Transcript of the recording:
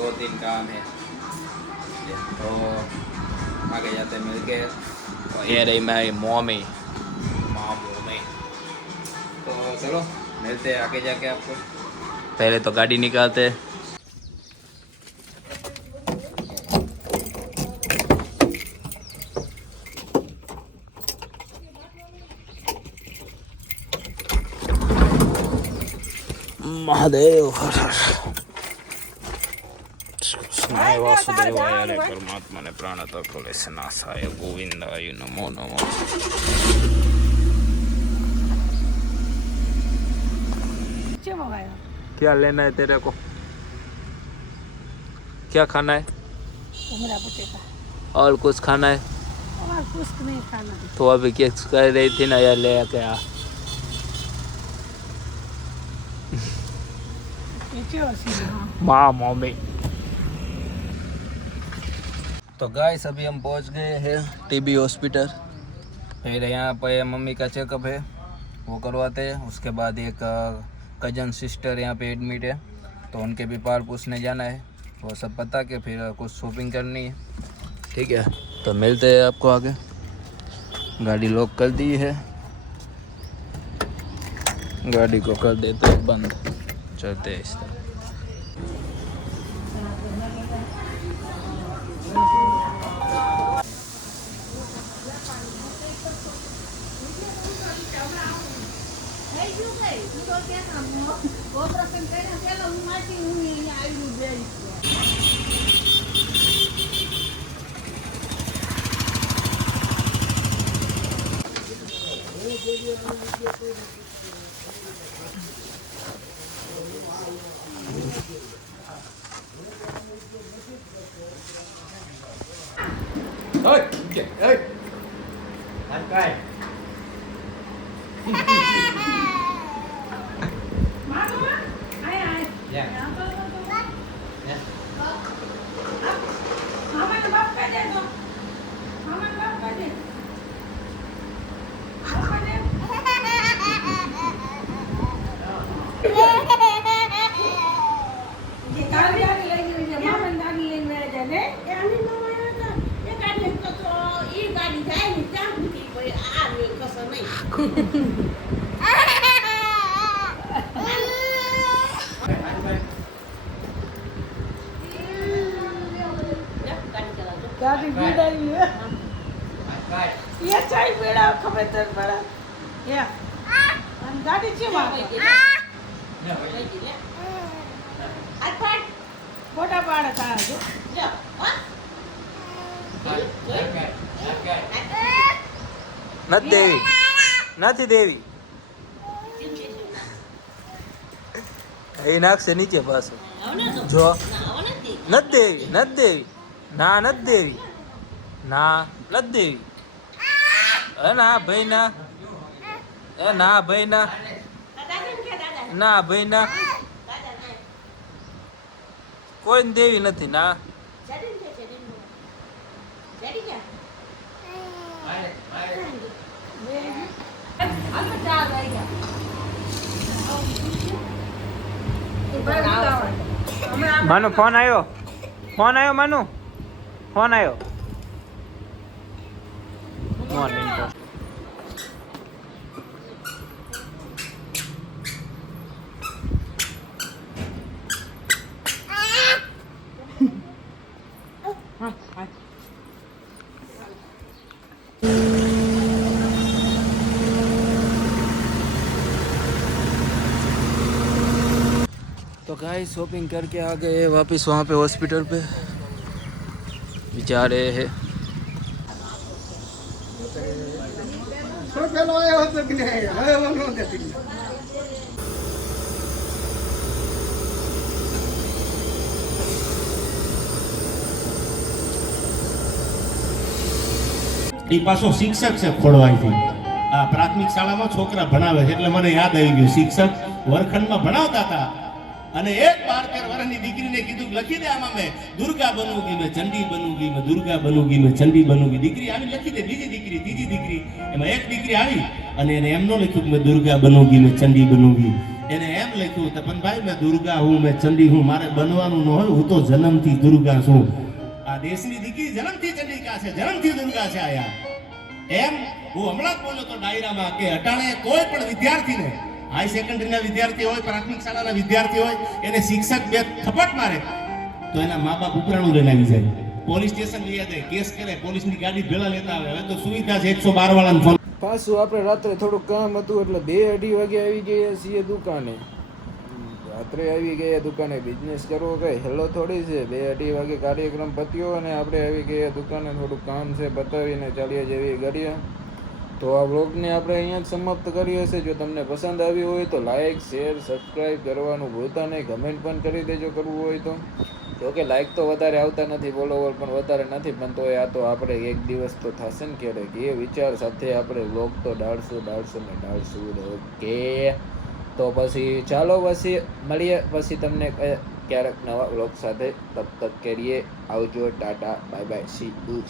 2-3 काम है, तो आगे जाते मिलके। और ये रही मेरी मम्मी, तो चलो मिलते हैं आगे जाके आपको। पहले तो गाड़ी निकालते हैं। महादेव कृष्णाय वासुदेवाय परमात्मा ने प्राणता क्लेशनाशाय गोविंदाय नमो नमः। क्या लेना है तेरे को? क्या खाना है? और कुछ खाना है? और कुछ नहीं खाना है। तो अभी क्या कह रही थी ना यार, ले क्या? माँ मम्मी। तो गाइस अभी हम पहुंच गए हैं टीबी हॉस्पिटल। फिर यहाँ पे मम्मी का चेकअप है, वो करवाते हैं। उसके बाद एक कजन सिस्टर यहाँ पे एडमिट है, तो उनके भी पार पूछने जाना है। वो सब पता के फिर कुछ शॉपिंग करनी है। ठीक है, तो मिलते हैं आपको आगे। गाड़ी लॉक कर दी है, गाड़ी को कर देते हैं बंद, चलते हैं इस तरह। गाड़ी भीड़ आई है। ये चाय बेड़ा खबर तर बड़ा या गाड़ी चे मार अटपट फोटा पाड़ा था जो નથી દેવી, નથી દેવી. એ નાખશે નીચે પાછું. જો નથી દેવી, નથી દેવી, ના નથી દેવી, ના નથી દેવી. એ ના ભાઈ ના, એ ના ભાઈ ના, ના ભાઈ ના, કોઈ દેવી નથી. ના માનો ફોન આવ્યો, ફોન આવ્યો, માનો ફોન આવ્યો. तो गाइस शॉपिंग करके आ गए वापस वहाँ पे हॉस्पिटल पे, जा रहे हैं. એ પાછો શિક્ષક છે ખોડવાઈથી. આ પ્રાથમિક શાળામાં છોકરા ભણાવે છે એટલે મને યાદ આવી ગયું. શિક્ષક વર્ગખંડમાં ભણાવતા હતા અને એક 12-13 વર્ષની દીકરીને કીધું લખી દે આમાં મેં દુર્ગા બનूंगी, મેં ચંડી બનूंगी, મેં દુર્ગા બનूंगी, મેં ચંડી બનूंगी. દીકરી આવી લખી દે, બીજી દીકરી, ત્રીજી દીકરી, એમાં એક દીકરી આવી અને એને એમ ન લખ્યું કે મેં દુર્ગા બનूंगी, મેં ચંડી બનूंगी. એને એમ લખ્યું તો પણ ભાઈ મેં દુર્ગા હું, મેં ચંડી હું, મારે બનવાનું ન હોય, હું તો જન્મથી દુર્ગા છું. આ દેશની દીકરી જન્મથી ચંડિકા છે, જન્મથી દુર્ગા છે આયા. એમ હું હમણાં જ બોલ્યો તો ડાયરામાં કે અટાણે કોઈ પણ વિદ્યાર્થીને, હાઈ સેકન્ડરીના વિદ્યાર્થી હોય, પ્રાથમિક શાળાના વિદ્યાર્થી હોય, એને શિક્ષક બે થપ્પડ મારે તો એના મા બાપ ઉપરાણું લઈને આવી જાય, પોલીસ સ્ટેશન લઈ જાય, કેસ કરે, પોલીસની ગાડી ભેળા લેતા આવે. હવે તો સુવિધા છે 112 વાળાને ફોન. પાછું આપણે રાત્રે થોડુંક કામ હતું એટલે 2-2:30 વાગે આવી ગયા છીએ દુકાને. રાત્રે આવી ગયા દુકાને, બિઝનેસ કરવો કઈ હેલો થોડી છે. 2-2:30 વાગે કાર્યક્રમ પત્યો અને આપણે આવી ગયા દુકાને. થોડુંક કામ છે બતાવીને ચાલીએ જેવી ગાડીએ. તો આ વ્લોગને આપણે અહીંયા જ સમાપ્ત કરીએ છીએ. જો તમને પસંદ આવ્યું હોય તો લાઇક, શેર, સબસ્ક્રાઈબ કરવાનું ભૂલતા નહીં. કમેન્ટ પણ કરી દેજો કરવું હોય તો. જોકે લાઇક તો વધારે આવતા નથી, ફોલોવર પણ વધારે નથી, પણ તો આ તો આપણે એક દિવસ તો થશે ને ક્યારેક. એ વિચાર સાથે આપણે વ્લોગ તો ડાળશું. ઓકે, તો પછી ચાલો પછી મળીએ પછી તમને ક્યારેક નવા વ્લોગ સાથે. તબ તક કરીએ આવજો, Tata, bye bye, C you.